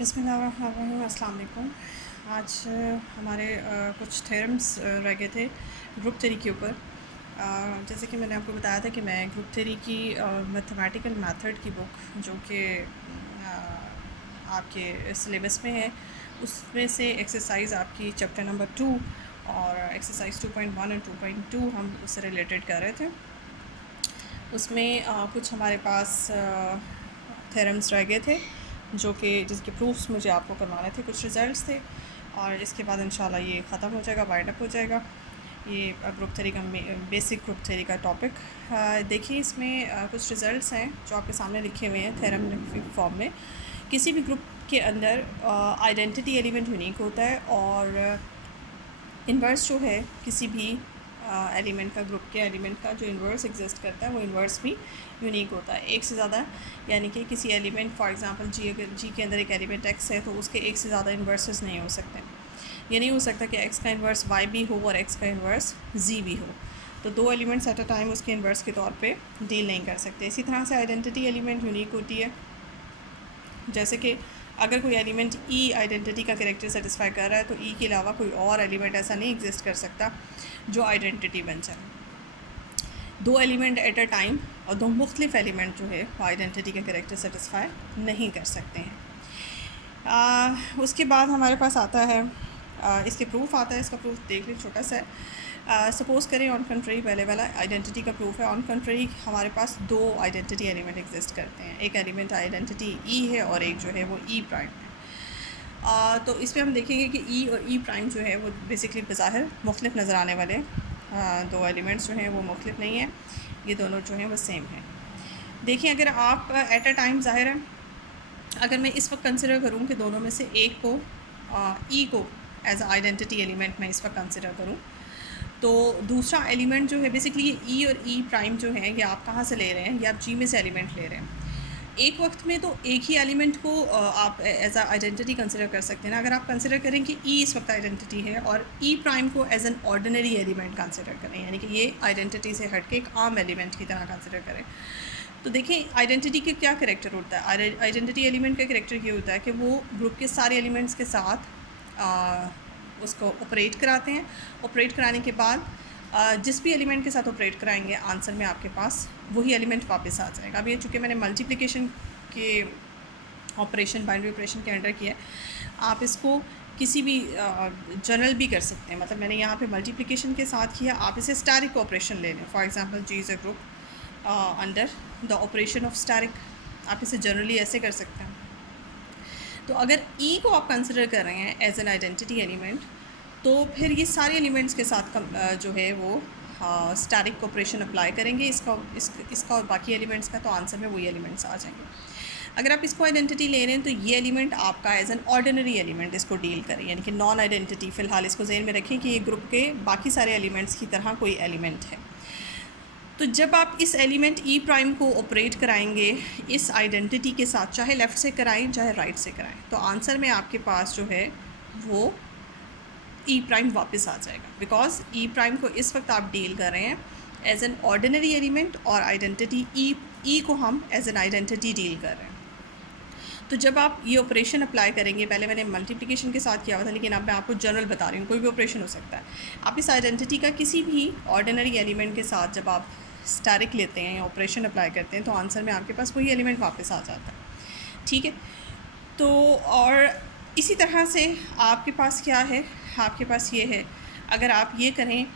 बिस्मिल्लाहिर्रहमानिर्रहीम। अस्सलाम वालेकुम। आज हमारे कुछ थ्योरम्स रह गए थे ग्रुप थ्योरी के ऊपर। जैसे कि मैंने आपको बताया था कि मैं ग्रुप थ्योरी की मैथमेटिकल मेथड की बुक जो कि आपके सिलेबस में है, उसमें से एक्सरसाइज आपकी चैप्टर नंबर 2 और एक्सरसाइज 2.1 और 2.2 हम उससे रिलेटेड कर रहे थे। उसमें कुछ हमारे पास थ्योरम्स रह गए थे जो कि जिसके प्रूफ्स मुझे आपको करवाने थे, कुछ रिज़ल्ट्स थे, और इसके बाद इंशाल्लाह ये ख़त्म हो जाएगा, वाइंड अप हो जाएगा ये ग्रुप थ्योरी का बेसिक ग्रुप थ्योरी का टॉपिक। देखिए इसमें कुछ रिज़ल्ट्स हैं जो आपके सामने लिखे हुए हैं थ्योरम फॉर्म में। किसी भी ग्रुप के अंदर आइडेंटिटी एलिमेंट यूनिक होता है और इन्वर्स जो है किसी भी एलिमेंट का, ग्रुप के एलिमेंट का जो इन्वर्स एग्जिस्ट करता है वो इन्वर्स भी यूनिक होता है। एक से ज़्यादा, यानी कि किसी एलिमेंट फॉर एग्जांपल जी, अगर जी के अंदर एक एलिमेंट एक्स है तो उसके एक से ज़्यादा इन्वर्सेस नहीं हो सकते। ये नहीं हो सकता कि एक्स का इन्वर्स वाई भी हो और एक्स का इन्वर्स जी भी हो, तो दो एलिमेंट्स एट अ टाइम उसके इन्वर्स के तौर पे डील नहीं कर सकते। इसी तरह से आइडेंटिटी एलिमेंट यूनिक होती है। जैसे कि अगर कोई एलिमेंट ई आइडेंटिटी का कैरेक्टर सेटिस्फाई कर रहा है तो ई के अलावा कोई और एलिमेंट ऐसा नहीं एग्जिस्ट कर सकता जो आइडेंटिटी बन जाए। दो एलिमेंट एट अ टाइम और दो मुख्तलिफ एलिमेंट जो है वो आइडेंटिटी का कैरेक्टर सेटिस्फाई नहीं कर सकते हैं। उसके बाद हमारे पास आता है इसके प्रूफ आता है। इसका प्रूफ देख लीजिए, छोटा सा है। सपोज़ करें ऑन कंट्री, पहले वाला आइडेंटिटी का प्रूफ है। ऑन कंट्री हमारे पास दो आइडेंटिटी एलिमेंट एग्जिस्ट करते हैं, एक एलिमेंट आइडेंटिटी ई है और एक जो है वो ई प्राइम है। तो इस पर हम देखेंगे कि ई और ई प्राइम जो है वो बेसिकली बज़ाहिर मुख्तलिफ नज़र आने वाले दो एलिमेंट्स जो हैं वो मुख्तलिफ नहीं हैं, ये दोनों जो हैं वो सेम हैं। देखिए अगर आप एट अ टाइम, ज़ाहिर है अगर मैं इस वक्त कंसिडर करूँ कि दोनों में से एक को ई को एज आइडेंटिटी एलिमेंट मैं इस वक्त कंसिडर करूँ, तो दूसरा एलिमेंट जो है बेसिकली ये ई और ई प्राइम जो है ये आप कहाँ से ले रहे हैं, ये आप जी में से एलिमेंट ले रहे हैं। एक वक्त में तो एक ही एलिमेंट को आप एज आ आइडेंटिटी कंसिडर कर सकते हैं ना। अगर आप कंसिडर करें कि ई इस वक्त आइडेंटिटी है और ई प्राइम को as an ordinary element consider करें, यानी कि ये आइडेंटिटी से हट के एक आम एलिमेंट की तरह कंसिडर करें, तो देखिए आइडेंटिटी के क्या करेक्टर होता है। आइडेंटिटी एलिमेंट का करेक्टर ये होता है कि वो ग्रुप के सारे एलिमेंट्स के साथ उसको ऑपरेट कराते हैं। ऑपरेट कराने के बाद जिस भी एलिमेंट के साथ ऑपरेट कराएंगे आंसर में आपके पास वही एलिमेंट वापस आ जाएगा। अब ये चूँकि मैंने मल्टीप्लिकेशन के ऑपरेशन, बाइनरी ऑपरेशन के अंडर किया है, आप इसको किसी भी जनरल भी कर सकते हैं। मतलब मैंने यहाँ पे मल्टीप्लिकेशन के साथ किया, आप इसे स्टैरिक ऑपरेशन ले लें। For example G is a group under the operation of asterisk, आप इसे जनरली ऐसे कर सकते हैं। तो अगर ई को आप कंसिडर कर रहे हैं एज एन आइडेंटिटी एलिमेंट, तो फिर ये सारे एलिमेंट्स के साथ जो है वो स्टैरिक ऑपरेशन अप्लाई करेंगे इसका और बाकी एलिमेंट्स का, तो आंसर में वही एलिमेंट्स आ जाएंगे। अगर आप इसको आइडेंटिटी ले रहे हैं तो ये एलिमेंट आपका एज एन ऑर्डिनरी एलिमेंट इसको डील करें, यानी कि नॉन आइडेंटिटी। फ़िलहाल इसको ज़हन में रखें कि ये ग्रुप के बाकी सारे एलिमेंट्स की तरह कोई एलिमेंट है। तो जब आप इस एलिमेंट ई प्राइम को ऑपरेट कराएंगे इस आइडेंटिटी के साथ, चाहे लेफ़्ट से कराएं चाहे राइट से कराएं, तो आंसर में आपके पास जो है वो ई प्राइम वापस आ जाएगा। बिकॉज ई प्राइम को इस वक्त आप डील कर रहे हैं एज एन ऑर्डिनरी एलिमेंट और आइडेंटिटी ई को हम एज एन आइडेंटिटी डील कर रहे हैं। तो जब आप ये ऑपरेशन अप्लाई करेंगे, पहले मैंने मल्टीप्लिकेशन के साथ किया हुआ था लेकिन अब मैं आपको जनरल बता रही हूँ, कोई भी ऑपरेशन हो सकता है। आप इस आइडेंटिटी का किसी भी ऑर्डिनरी एलिमेंट के साथ जब आप स्टैरिक लेते हैं या ऑपरेशन अप्लाई करते हैं तो आंसर में आपके पास वही एलिमेंट वापस आ जाता है। ठीक है, तो और इसी तरह से आपके पास क्या है, आपके पास ये है, अगर आप ये करें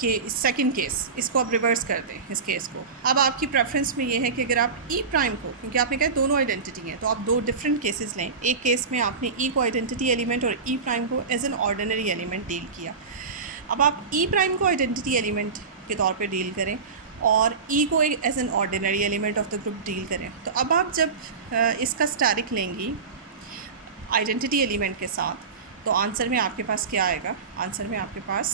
कि सेकंड केस, इसको आप रिवर्स कर दें इस केस को। अब आपकी प्रेफरेंस में ये है कि अगर आप ई प्राइम को, क्योंकि आपने कहा दोनों आइडेंटिटी हैं, तो आप दो डिफरेंट केसेस लें। एक केस में आपने ई को आइडेंटिटी एलिमेंट और ई प्राइम को as an ordinary element deal किया। अब आप ई प्राइम को आइडेंटिटी एलिमेंट के तौर पे डील करें और ई को एक as an ordinary element of the group deal करें। तो अब आप जब इसका स्टैरिक लेंगी आइडेंटिटी एलिमेंट के साथ, तो आंसर में आपके पास क्या आएगा, आंसर में आपके पास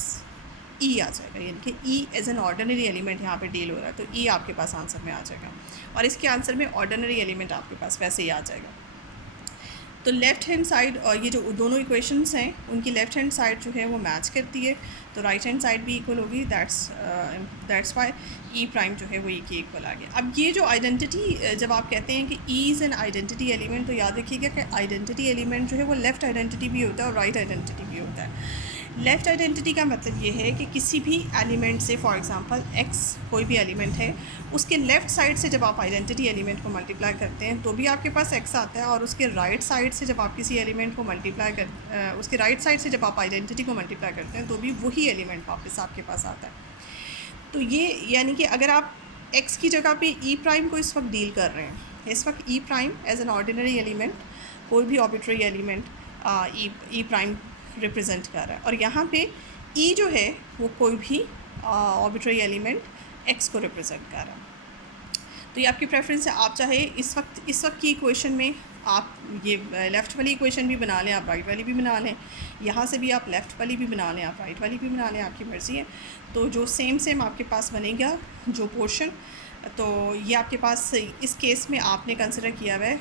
ई आ जाएगा, यानी कि ई एज एन ऑर्डिनरी एलिमेंट यहाँ पे डील हो रहा है, तो ई आपके पास आंसर में आ जाएगा और इसके आंसर में ऑर्डिनरी एलिमेंट आपके पास वैसे ही आ जाएगा। तो लेफ़्ट हैंड साइड और ये जो दोनों इक्वेशंस हैं उनकी लेफ़्ट हैंड साइड जो है वो मैच करती है, तो राइट हैंड साइड भी इक्वल होगी। दैट्स वाई ई प्राइम जो है वो ई के इक्वल आ गया। अब ये जो आइडेंटिटी, जब आप कहते हैं कि E is an identity element, तो याद रखिएगा कि आइडेंटिटी एलिमेंट जो है वो लेफ़्ट आइडेंटिटी भी होता है और राइट आइडेंटिटी भी होता है। लेफ़्ट आइडेंटिटी का मतलब ये है कि किसी भी एलिमेंट से, फॉर एग्जांपल एक्स कोई भी एलिमेंट है, उसके लेफ़्ट साइड से जब आप आइडेंटिटी एलिमेंट को मल्टीप्लाई करते हैं तो भी आपके पास एक्स आता है, और उसके राइट साइड से जब आप किसी एलिमेंट को उसके राइट साइड से जब आप आइडेंटिटी को मल्टीप्लाई करते हैं तो भी वही एलिमेंट वापस आपके पास आता है। तो ये यानी कि अगर आप एक्स की जगह पे ई प्राइम को इस वक्त डील कर रहे हैं, इस वक्त E prime as an ordinary element, कोई भी arbitrary element E prime represent कर रहा है, और यहाँ पे ई जो है वो कोई भी आर्बिट्रेरी एलिमेंट एक्स को रिप्रेजेंट कर रहा है। तो ये आपकी प्रेफरेंस है, आप चाहे इस वक्त की इक्वेशन में आप ये लेफ़्ट वाली इक्वेशन भी बना लें, आप राइट वाली भी बना लें, यहाँ से भी आप लेफ़्ट वाली भी बना लें, आप राइट वाली भी बना लें, आपकी मर्ज़ी है। तो जो सेम आपके पास बनेगा जो पोर्शन, तो ये आपके पास इस केस में आपने कंसिडर किया हुआ है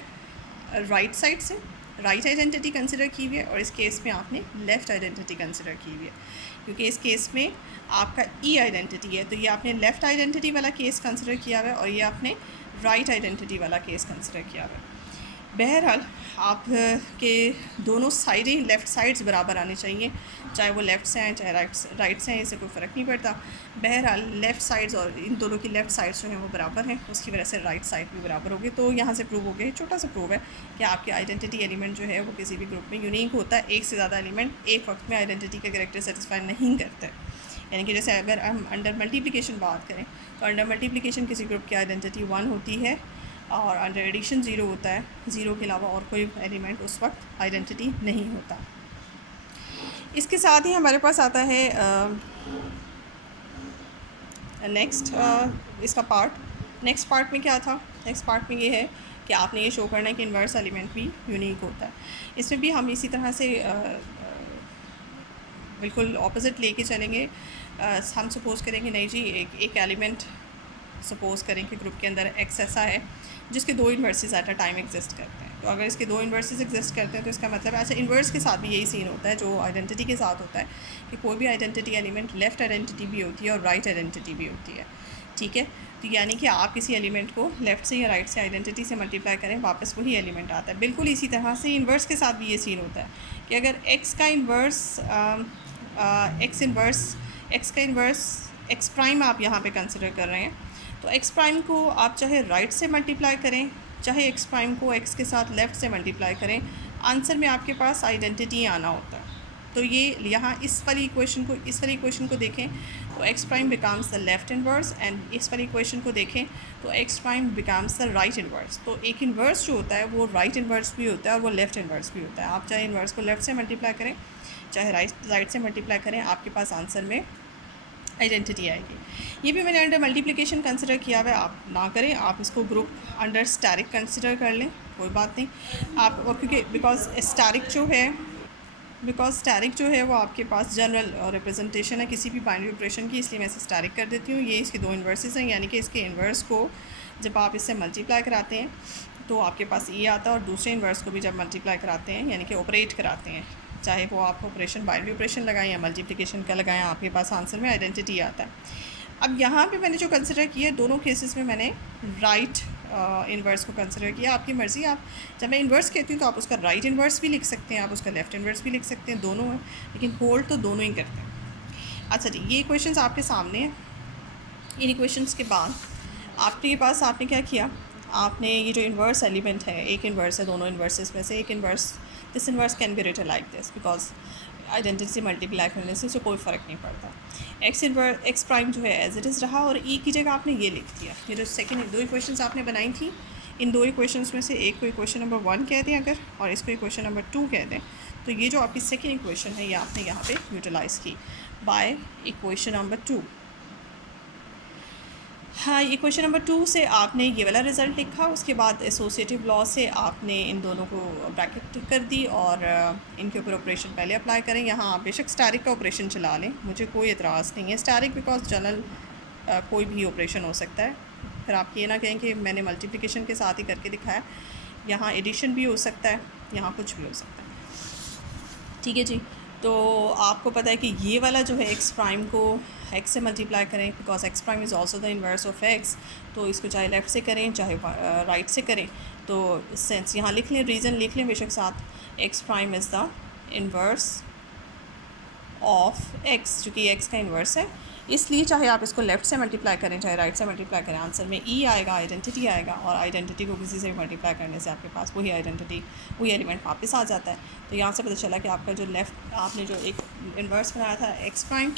राइट साइड से, राइट आइडेंटिटी कंसिडर की हुई है, और इस केस में आपने लेफ़्ट आइडेंटिटी कंसिडर की हुई है, क्योंकि इस केस में आपका ई आइडेंटिटी है, तो ये आपने लेफ़्ट आइडेंटिटी वाला केस कंसिडर किया हुआ है, और ये आपने राइट आइडेंटिटी वाला केस कंसिडर किया हुआ है। बहरहाल आप के दोनों साइडें, लेफ़्ट साइड्स बराबर आनी चाहिए, चाहे वो लेफ़्ट से हैं चाहे राइट से हैं, इससे कोई फ़र्क नहीं पड़ता। बहरहाल लेफ़्ट साइड्स और इन दोनों की लेफ़्ट साइड्स जो हैं वो बराबर हैं, उसकी वजह से राइट साइड भी बराबर होगी। तो यहाँ से प्रूव हो गया, छोटा सा प्रूव है कि आपके आइडेंटिटी एलिमेंट जो है वो किसी भी ग्रुप में यूनिक होता है। एक से ज़्यादा एलिमेंट एक वक्त में आइडेंटिटी का कैरेक्टर सेटिस्फाई नहीं करते। यानी कि जैसे अगर हम अंडर मल्टीप्लिकेशन बात करें तो अंडर मल्टीप्लिकेशन किसी ग्रुप की आइडेंटिटी 1 होती है, और अंडर एडिशन 0 होता है, 0 के अलावा और कोई एलिमेंट उस वक्त आइडेंटिटी नहीं होता। इसके साथ ही हमारे पास आता है नेक्स्ट इसका पार्ट। नेक्स्ट पार्ट में क्या था? नेक्स्ट पार्ट में ये है कि आपने ये शो करना है कि इन्वर्स एलिमेंट भी यूनिक होता है। इसमें भी हम इसी तरह से बिल्कुल ऑपोजिट लेके चलेंगे। हम सपोज़ करेंगे नहीं जी, एक एलिमेंट सपोज़ करें कि ग्रुप के अंदर एक्स ऐसा है जिसके 2 inverses at a time exist करते हैं। तो अगर इसके 2 इन्वर्सेस एग्जिस्ट करते हैं तो इसका मतलब है, अच्छा इन्वर्स के साथ भी यही सीन होता है जो आइडेंटिटी के साथ होता है कि कोई भी आइडेंटिटी एलिमेंट लेफ़्ट आइडेंटिटी भी होती है और राइट आइडेंटिटी भी होती है। ठीक है, तो यानी कि आप किसी एलिमेंट को लेफ़्ट से या राइट से आइडेंटिटी से मल्टीप्लाई करें, वापस वही एलिमेंट आता है। बिल्कुल इसी तरह से इन्वर्स के साथ भी ये सीन होता है कि अगर एक्स का इन्वर्स एक्स प्राइम आप यहाँ पे कंसिडर कर रहे हैं, तो एक्स प्राइम को आप चाहे राइट से मल्टीप्लाई करें, चाहे एक्स प्राइम को एक्स के साथ लेफ़्ट से मल्टीप्लाई करें, आंसर में आपके पास आइडेंटिटी आना होता है। तो ये यहाँ इस वाली इक्वेशन को देखें तो ex prime becomes the left inverse, and इस वाली इक्वेशन को देखें तो ex prime becomes the right inverse. तो एक इन्वर्स जो होता है वो राइट इन्वर्स भी होता है और वो लेफ़्ट इन्वर्स भी होता है। आप चाहे इन्वर्स को लेफ़्ट से मल्टीप्लाई करें चाहे राइट से मल्टीप्लाई करें, आपके पास आंसर में आइडेंटिटी आएगी। ये भी मैंने अंडर मल्टीप्लिकेशन कंसिडर किया हुआ है, आप ना करें, आप इसको ग्रुप अंडर स्टैरिक कंसिडर कर लें, कोई बात नहीं। आप क्योंकि बिकॉज स्टैरिक जो है वो आपके पास जनरल रिप्रेजेंटेशन है किसी भी बाइनरी ऑपरेशन की, इसलिए मैं इसे स्टैरिक कर देती हूँ। ये इसके 2 इन्वर्सेस हैं, यानी कि इसके इन्वर्स को जब आप इससे मल्टीप्लाई कराते हैं तो आपके पास ये आता है, और दूसरे इन्वर्स को भी जब मल्टीप्लाई कराते हैं यानी कि ऑपरेट कराते हैं, चाहे वो आप ऑपरेशन बाइनरी ऑपरेशन लगाएं या मल्टीप्लिकेशन का लगाएं, आपके पास आंसर में आइडेंटिटी आता है। अब यहाँ पे मैंने जो कंसिडर किया, दोनों केसेस में मैंने राइट इन्वर्स को कंसिडर किया। आपकी मर्ज़ी, आप जब मैं इन्वर्स कहती हूँ तो आप उसका राइट इन्वर्स भी लिख सकते हैं, आप उसका लेफ़्ट इन्वर्स भी लिख सकते हैं, दोनों हैं, लेकिन होल्ड तो दोनों ही करते हैं। अच्छा जी, ये इक्वेशंस आपके सामने हैं। इन इक्वेशंस के बाद आपने क्या किया, आपने ये जो इन्वर्स एलिमेंट है, एक इन्वर्स है, दोनों इन्वर्सेस में से एक inverse, this inverse can be written like this because identity से मल्टीप्लाई करने से उसे कोई फ़र्क नहीं पड़ता। एक्स प्राइम जो है एज इट इज़ रहा, और ई की जगह आपने ये लिख दिया। ये जो सेकंड 2 इक्वेशंस आपने बनाई थी, इन 2 इक्वेशंस में से एक को इक्वेशन नंबर 1 कह दें अगर, और इसको इक्वेशन नंबर 2 कह दें, तो ये जो आपकी सेकेंड इक्वेशन है ये आपने यहाँ पे यूटिलाइज़ की बाय इक्वेशन नंबर 2। हाँ, इक्वेशन नंबर 2 से आपने ये वाला रिज़ल्ट लिखा, उसके बाद एसोसिएटिव लॉ से आपने इन दोनों को ब्रैकेट कर दी और इनके ऊपर ऑपरेशन पहले अप्लाई करें। यहाँ आप बेशक स्टैरिक का ऑपरेशन चला लें, मुझे कोई एतराज़ नहीं है। स्टैरिक बिकॉज जनरल कोई भी ऑपरेशन हो सकता है। फिर आप ये ना कहें कि मैंने मल्टीप्लिकेशन के साथ ही करके दिखाया, यहाँ एडिशन भी हो सकता है, यहाँ कुछ भी हो सकता है। ठीक है जी। तो आपको पता है कि ये वाला जो है एक्स प्राइम को एक्स से मल्टीप्लाई करें, because ex prime is also the inverse of x. तो इसको चाहे लेफ़्ट से करें चाहे राइट से करें, तो सेंस यहाँ लिख लें, रीज़न लिख लें बेशक साथ, ex prime is the inverse of x, चूँकि एक्स का इन्वर्स है, इसलिए चाहे आप इसको लेफ़्ट से मल्टीप्लाई करें चाहे राइट से मल्टीप्लाई करें, आंसर में ई आएगा, आइडेंटिटी आएगा। और आइडेंटिटी को किसी से भी मल्टीप्लाई करने से आपके पास वही आइडेंटिटी, वही एलिमेंट वापस आ जाता है। तो यहाँ से पता चला कि आपका जो लेफ़्ट आपने जो एक इन्वर्स बनाया था ex prime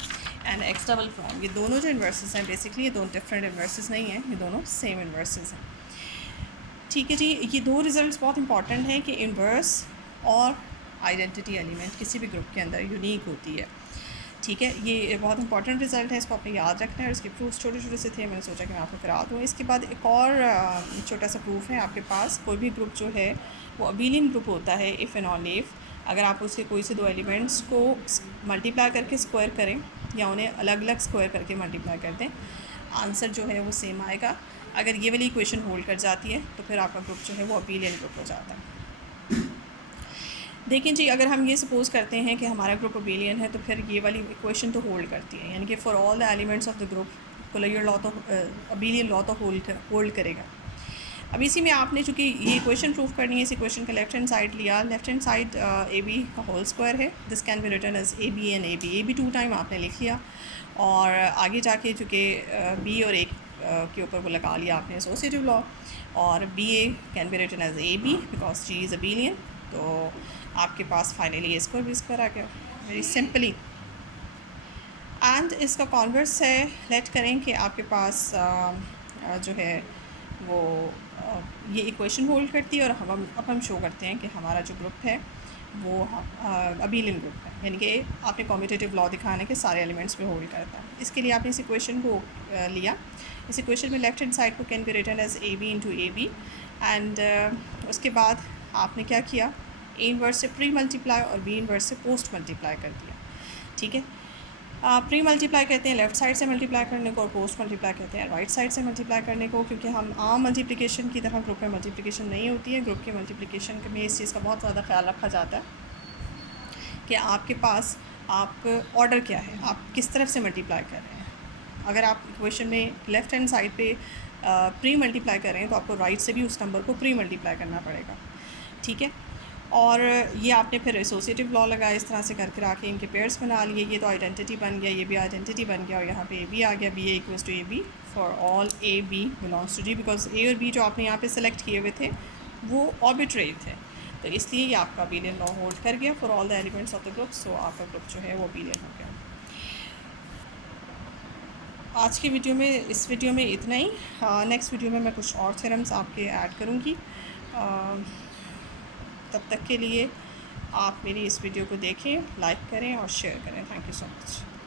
and x double prime, ये दोनों जो इन्वर्सेस हैं बेसिकली ये दोनों डिफरेंट इन्वर्सेस नहीं हैं, ये दोनों सेम इन्वर्सेस हैं। ठीक है जी। ये दो रिजल्ट्स बहुत इंपॉर्टेंट हैं कि इन्वर्स और आइडेंटिटी एलिमेंट किसी भी ग्रुप के अंदर यूनिक होती है। ठीक है, ये बहुत इंपॉर्टेंट रिजल्ट है, इसको आपने याद रखना है। इसके प्रूफ छोटे छोटे से थे, मैंने सोचा कि मैं आपको करा दूँ। इसके बाद एक और छोटा सा प्रूफ है आपके पास, कोई भी ग्रुप जो है वो अबेलियन ग्रुप होता है इफ़ एंड ऑन इफ अगर आप उसके कोई से दो एलिमेंट्स को मल्टीप्लाई करके स्क्वायर करें या उन्हें अलग अलग स्क्वायर करके मल्टीप्लाई कर दें, आंसर जो है वो सेम आएगा। अगर ये वाली इक्वेशन होल्ड कर जाती है तो फिर आपका ग्रुप जो है वो अबेलियन ग्रुप हो जाता है। देखें जी, अगर हम ये सपोज़ करते हैं कि हमारा ग्रुप अबेलियन है तो फिर ये वाली इक्वेशन तो होल्ड करती है, यानी कि for all the elements of the group कोलरियर लॉ तो अबेलियन लॉ तो होल्ड करेगा। अब इसी में आपने चूँकि ये इक्वेशन प्रूफ करनी है, इस इक्वेशन का लेफ्ट हैंड साइड लिया, left hand side A B का होल स्क्वायर है, this can be written as A B and A B 2 time आपने लिख लिया। और आगे जाके चूँकि बी और ए के ऊपर वो लगा लिया आपने एसोसिएटिव लॉ, और B A can be written as A B because G is abelian. तो आपके पास finally A square B square आ गया, वेरी सिंपली। एंड इसका कॉन्वर्स है, लेट करें कि आपके पास जो है वो ये इक्वेशन होल्ड करती है, और अब हम शो करते हैं कि हमारा जो ग्रुप है वो अबेलियन ग्रुप है, यानी कि आपने कॉम्यूटेटिव लॉ दिखाने के सारे एलिमेंट्स पे होल्ड करता है। इसके लिए आपने इस इक्वेशन को लिया, इस इक्वेशन में लेफ्ट हैंड साइड को can be written as A B into A B, and उसके बाद आपने क्या किया, ए इन्वर्स से प्री मल्टीप्लाई और बी इन्वर्स से पोस्ट मल्टीप्लाई कर दिया। ठीक है, प्री मल्टीप्लाई कहते हैं लेफ़्ट साइड से मल्टीप्लाई करने को, और पोस्ट मल्टीप्लाई कहते हैं राइट साइड से मल्टीप्लाई करने को, क्योंकि हम आम मल्टीप्लिकेशन की तरह ग्रुप में मल्टीप्लिकेशन नहीं होती है। ग्रुप के मल्टीप्लिकेशन में इस चीज़ का बहुत ज़्यादा ख्याल रखा जाता है कि आपके पास आप ऑर्डर क्या है, आप किस तरफ से मल्टीप्लाई कर रहे हैं। अगर आप इक्वेशन में लेफ़्ट हैंड साइड पे प्री मल्टीप्लाई कर रहे हैं तो आपको राइट से भी उस नंबर को प्री मल्टीप्लाई करना पड़ेगा। ठीक है, और ये आपने फिर एसोसिएटिव लॉ लगाया, इस तरह से करके आके इनके पेयर्स बना लिए, ये तो आइडेंटिटी बन गया, ये भी आइडेंटिटी बन गया, और यहाँ पे ए बी आ गया, B A equals to A B for all A B belongs to G, because A और बी जो आपने यहाँ पे सेलेक्ट किए हुए थे वो आर्बिट्रेरी थे, तो इसलिए ये आपका अबेलियन लॉ होल्ड कर गया for all the elements of the group. So आपका ग्रुप जो है वो अबेलियन हो गया। आज की वीडियो में, इस वीडियो में इतना ही। नेक्स्ट वीडियो में मैं कुछ और थ्योरम्स आपके ऐड करूँगी। तब तक के लिए आप मेरी इस वीडियो को देखें, लाइक करें और शेयर करें। Thank you so much.